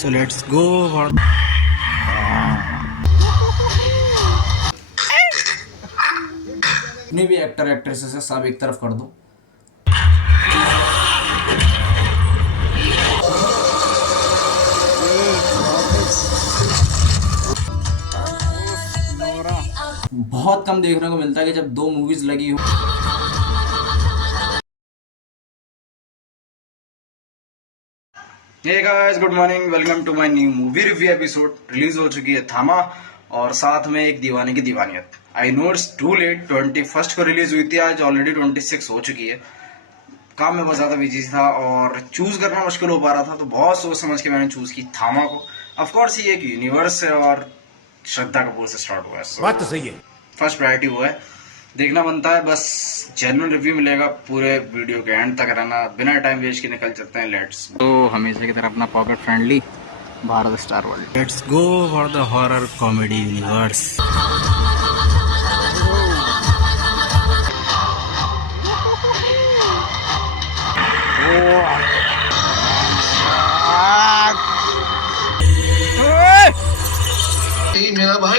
So let's go for जितने भी actor actresses है सब एक तरफ कर दो। बहुत कम देखने को मिलता है कि जब दो मूवीज लगी हो। Hey guys, good morning, welcome to my new movie review episode. Release हो चुकी है थामा और साथ में Ek Deewane Ki Deewaniyat. I know it's too late, 21 को रिलीज हुई थी, आज ऑलरेडी 26 हो चुकी है। काम में बहुत ज्यादा बिजी था और चूज करना मुश्किल हो पा रहा था, तो बहुत सोच समझ के मैंने चूज की थामा को। ऑफ कोर्स ये एक यूनिवर्स है और श्रद्धा कपूर से स्टार्ट हुआ है, बात तो सही है। फर्स्ट प्रायोरिटी वो है, देखना बनता है। बस जेन्युइन रिव्यू मिलेगा, पूरे वीडियो के एंड तक रहना। बिना टाइम वेस्ट के निकल चलते हैं। लेट्स तो हमेशा की तरह अपना pocket friendly Bharat star world. Let's go for the horror comedy universe. मेरा भाई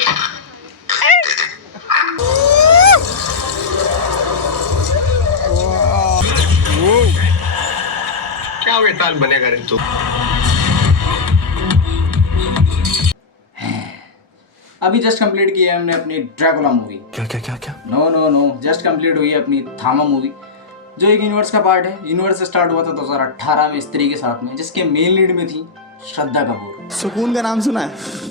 क्या वेताल बनेगा रे तू। अभी जस्ट कंप्लीट की है हमने अपनी ड्रैकुला मूवी। क्या क्या क्या क्या? नो जस्ट कंप्लीट हुई है अपनी थामा मूवी, जो एक यूनिवर्स का पार्ट है। यूनिवर्स स्टार्ट हुआ था 2018 में स्त्री के साथ में, जिसके मेन लीड में थी श्रद्धा कपूर। सुकून का नाम सुना है?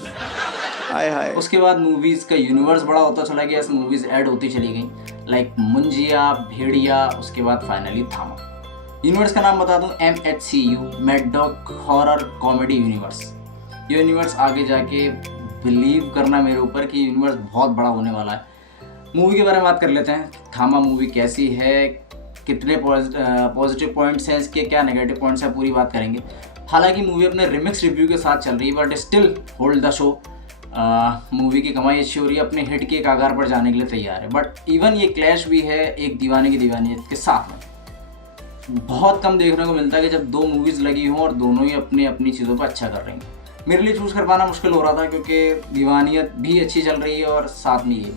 हाय हाय। उसके बाद मूवीज का यूनिवर्स बड़ा होता चला गया, ऐसे मूवीज ऐड होती चली गई, लाइक मुंजिया, भेड़िया, उसके बाद फाइनली थामा। यूनिवर्स का नाम बता दूं, MHCU, mad-dog horror comedy universe. ये यूनिवर्स आगे जाके बिलीव करना मेरे ऊपर कि यूनिवर्स बहुत बड़ा होने वाला है। मूवी के बारे में बात कर लेते हैं। थामा मूवी कैसी है, कितने पॉजिटिव पॉइंट्स हैं इसके, क्या नेगेटिव पॉइंट्स हैं, पूरी बात करेंगे। हालांकि मूवी अपने रिमिक्स रिव्यू के साथ चल रही है, but still hold the show. Movie की कमाई अच्छी हो रही है, अपने हिट के कागार पर जाने के लिए तैयार है। बट इवन ये क्लैश भी है एक दीवाने की दीवानियत के साथ में। बहुत कम देखने को मिलता है कि जब दो मूवीज़ लगी हों और दोनों ही अपनी अपनी चीज़ों पर अच्छा कर रही हैं। मेरे लिए चूज़ कर पाना मुश्किल हो रहा था, क्योंकि दीवानियत भी अच्छी चल रही है और साथ में ये भी।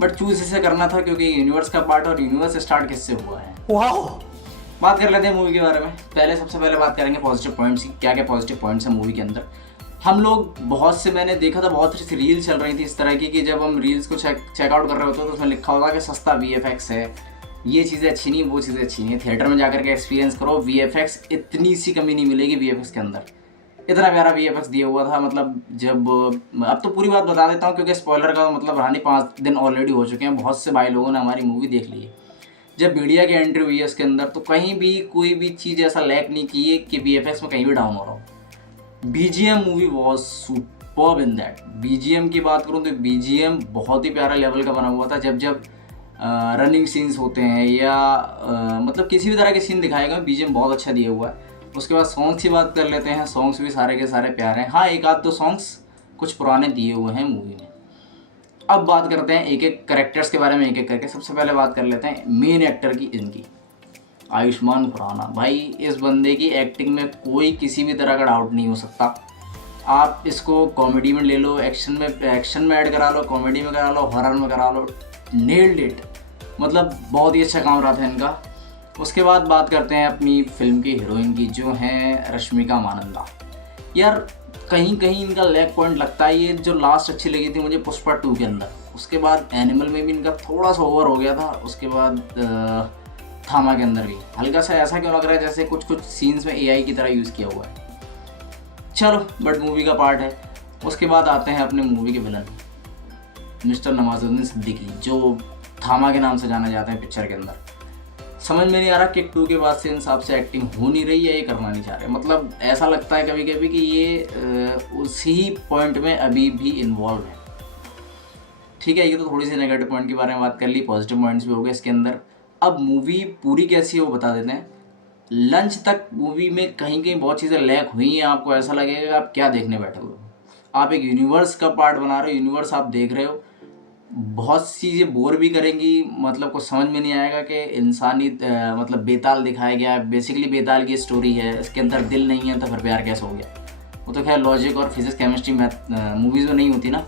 बट चूज़ इसे करना था क्योंकि यूनिवर्स का पार्ट, और यूनिवर्स स्टार्ट किससे हुआ है। वाओ। बात कर लेते हैं मूवी के बारे में। सबसे पहले बात करेंगे पॉजिटिव पॉइंट्स की। क्या क्या पॉजिटिव पॉइंट्स हैं मूवी के अंदर। हम लोग बहुत से, मैंने देखा था बहुत सी रील चल रही थी इस तरह की, कि जब हम रील्स को चेकआउट कर रहे होते तो उसमें लिखा होता कि सस्ता VFX है, ये चीज़ें अच्छी नहीं, वो चीज़ें अच्छी नहीं है। थिएटर में जाकर के एक्सपीरियंस करो, VFX इतनी सी कमी नहीं मिलेगी VFX के अंदर। इतना प्यारा VFX दिया हुआ था। मतलब जब, अब तो पूरी बात बता देता हूँ क्योंकि स्पॉइलर का मतलब रहा नहीं, 5 दिन ऑलरेडी हो चुके हैं, बहुत से भाई लोगों ने हमारी मूवी देख ली है। जब भेड़िया की एंट्री हुई है इसके अंदर, तो कहीं भी कोई भी चीज़ ऐसा लैक नहीं की है कि VFX में कहीं भी डाउन हो रहा हो। BGM movie was superb in that. BGM की बात करूँ तो BGM बहुत ही प्यारा लेवल का बना हुआ था। जब रनिंग सीन्स होते हैं या मतलब किसी भी तरह के सीन दिखाएगा, BGM बहुत अच्छा दिया हुआ है। उसके बाद सॉन्ग्स की बात कर लेते हैं। सॉन्ग्स भी सारे के सारे प्यारे हैं। हाँ, एक आध दो सॉन्ग्स कुछ पुराने दिए हुए हैं मूवी में। अब बात करते हैं एक एक करेक्टर्स के बारे में, एक एक करके। सबसे पहले बात कर लेते हैं मेन एक्टर की, इनकी आयुष्मान खुराना। भाई, इस बंदे की एक्टिंग में कोई किसी भी तरह का डाउट नहीं हो सकता। आप इसको कॉमेडी में ले लो, एक्शन में ऐड करा लो, कॉमेडी में करा लो, हॉरर में करा लो, नेल्ड इट। मतलब बहुत ही अच्छा काम रहा था इनका। उसके बाद बात करते हैं अपनी फिल्म की हीरोइन की, जो हैं रश्मिका मानंदा। यार, कहीं कहीं इनका लैग पॉइंट लगता है। ये जो लास्ट अच्छी लगी थी मुझे पुष्पा 2 के अंदर, उसके बाद एनिमल में भी इनका थोड़ा सा ओवर हो गया था, उसके बाद थामा के अंदर भी हल्का सा ऐसा क्यों लग रहा है जैसे कुछ कुछ सीन्स में AI की तरह यूज़ किया हुआ है। चलो, बट मूवी का पार्ट है। उसके बाद आते हैं अपने मूवी के विलन मिस्टर नवाजुद्दीन सिद्दीकी, जो थामा के नाम से जाना जाते हैं पिक्चर के अंदर। समझ में नहीं आ रहा किक 2 के बाद से इन हिसाब से एक्टिंग हो नहीं रही है, ये करना नहीं चाह रहे। मतलब ऐसा लगता है कभी कभी कि ये उसी पॉइंट में अभी भी इन्वॉल्व है। ठीक है, ये तो थोड़ी सी नेगेटिव पॉइंट के बारे में बात कर ली, पॉजिटिव पॉइंट्स भी हो गए इसके अंदर। अब मूवी पूरी कैसी है वो बता देते हैं। लंच तक मूवी में कहीं कहीं बहुत चीज़ें लैक हुई हैं, आपको ऐसा लगेगा कि आप क्या देखने बैठे हो। आप एक यूनिवर्स का पार्ट बना रहे हो, यूनिवर्स आप देख रहे हो, बहुत सी चीज़ें बोर भी करेंगी। मतलब कुछ समझ में नहीं आएगा कि इंसानी मतलब बेताल दिखाया गया है। बेसिकली बेताल की स्टोरी है, इसके अंदर दिल नहीं है तो फिर प्यार कैसे हो गया। वो तो खैर लॉजिक और फिजिक्स केमिस्ट्री मैथ मूवीज़ में नहीं होती ना।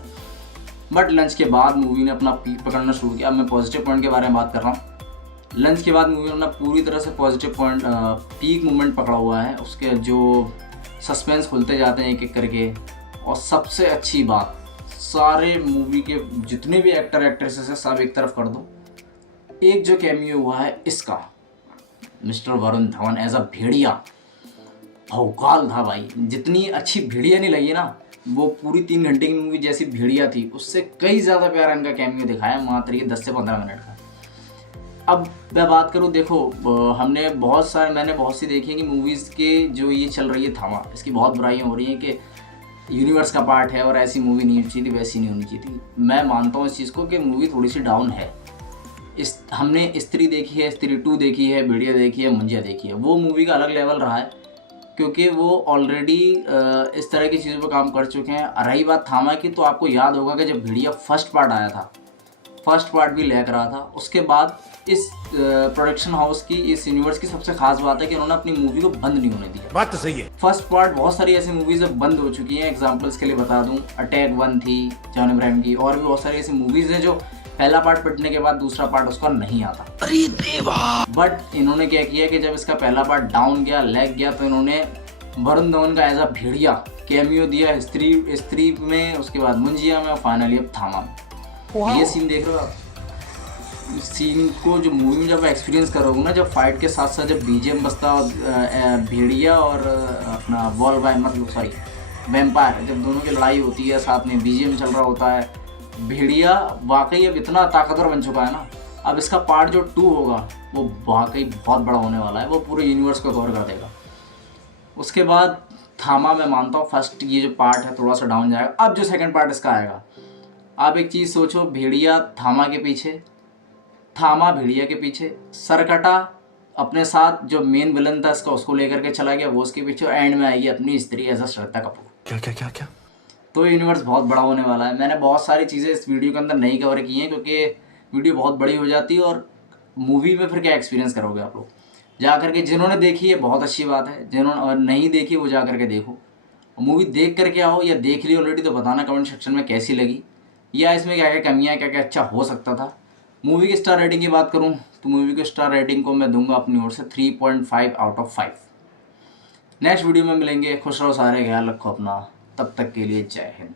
बट लंच के बाद मूवी ने अपना पीक पकड़ना शुरू किया। अब मैं पॉजिटिव पॉइंट के बारे में बात कर रहा हूँ। लंच के बाद मूवी ने अपना पूरी तरह से पॉजिटिव पॉइंट पीक मोमेंट पकड़ा हुआ है। उसके जो सस्पेंस खुलते जाते हैं एक एक करके। और सबसे अच्छी बात, सारे मूवी के जितने भी एक्टर एक्ट्रेसेस हैं सब एक तरफ कर दो, एक जो कैमियो हुआ है इसका, mister Varun Dhawan as a भेड़िया, भौकाल था भाई। जितनी अच्छी भेड़िया नहीं लगी ना, वो पूरी 3 घंटे की मूवी जैसी भेड़िया थी, उससे कई ज़्यादा प्यारा इनका कैमियो दिखाया मात्र ये 10 से 15 मिनट का। अब मैं बात करूँ, देखो मैंने बहुत सी देखी है कि मूवीज़ के जो ये चल रही है थामा, इसकी बहुत बुराइयाँ हो रही हैं कि यूनिवर्स का पार्ट है और ऐसी मूवी नहीं होनी चाहिए थी, वैसी नहीं होनी चाहिए थी। मैं मानता हूँ इस चीज़ को कि मूवी थोड़ी सी डाउन है। हमने स्त्री देखी है, स्त्री 2 देखी है, भेड़िया देखी है, मुंजिया देखी है, वो मूवी का अलग लेवल रहा है क्योंकि वो ऑलरेडी इस तरह की चीज़ों पर काम कर चुके हैं। रही बात थामा की, तो आपको याद होगा कि जब भेड़िया फर्स्ट पार्ट आया था, फर्स्ट पार्ट भी लैग रहा था। उसके बाद इस प्रोडक्शन हाउस की, इस यूनिवर्स की सबसे खास बात है कि उन्होंने अपनी मूवी को बंद नहीं होने दिया। बात तो सही है। फर्स्ट पार्ट, बहुत सारी ऐसी मूवीज़ अब बंद हो चुकी हैं। एग्जांपल्स के लिए बता दूं, अटैक 1 थी जॉन अब्राहम की, और भी बहुत सारी ऐसी मूवीज़ हैं जो पहला पार्ट पिटने के बाद दूसरा पार्ट उसका नहीं आता। अरे देवा! बट इन्होंने क्या किया कि जब इसका पहला पार्ट डाउन गया, लैग गया, तो इन्होंने वरुण धवन का एज अ भेड़िया कैमियो दिया स्त्री में, उसके बाद मुंजिया में, और फाइनली अब थामा में। ये सीन देख रहे हो आप? सीन को जो मूवी में जब एक्सपीरियंस करोगे ना, जब फाइट के साथ साथ जब बीजीएम बजता और भेड़िया और अपना वैम्पायर, जब दोनों की लड़ाई होती है, साथ में बीजीएम चल रहा होता है, भेड़िया वाकई अब इतना ताकतवर बन चुका है ना। अब इसका पार्ट जो 2 होगा वो वाकई बहुत बड़ा होने वाला है, वो पूरे यूनिवर्स को कवर कर देगा। उसके बाद थामा, मैं मानता हूँ फर्स्ट ये जो पार्ट है थोड़ा सा डाउन जाएगा। अब जो सेकंड पार्ट इसका आएगा, आप एक चीज़ सोचो, भेड़िया थामा के पीछे, थामा भेड़िया के पीछे, सरकटा अपने साथ जो मेन विलन था इसका उसको लेकर के चला गया, वो उसके पीछे, एंड में आएगी अपनी स्त्री एज अ श्रद्धा कपूर। क्या क्या क्या क्या? तो यूनिवर्स बहुत बड़ा होने वाला है। मैंने बहुत सारी चीज़ें इस वीडियो के अंदर नहीं कवर की हैं क्योंकि वीडियो बहुत बड़ी हो जाती है और मूवी में फिर क्या एक्सपीरियंस करोगे आप लोग। जा करके जिन्होंने देखी है बहुत अच्छी बात है, जिन्होंने और नहीं देखी वो जा करके देखो। मूवी देख करके आओ, या देख ली ऑलरेडी तो बताना कमेंट सेक्शन में कैसी लगी, या इसमें क्या क्या कमियाँ, क्या क्या अच्छा हो सकता था। मूवी की स्टार रेटिंग की बात करूँ तो मूवी की स्टार रेटिंग को मैं दूंगा अपनी ओर से 3.5 आउट ऑफ 5। नेक्स्ट वीडियो में मिलेंगे। खुश रहो सारे, ख्याल रखो अपना, तब तक के लिए जय हिंद।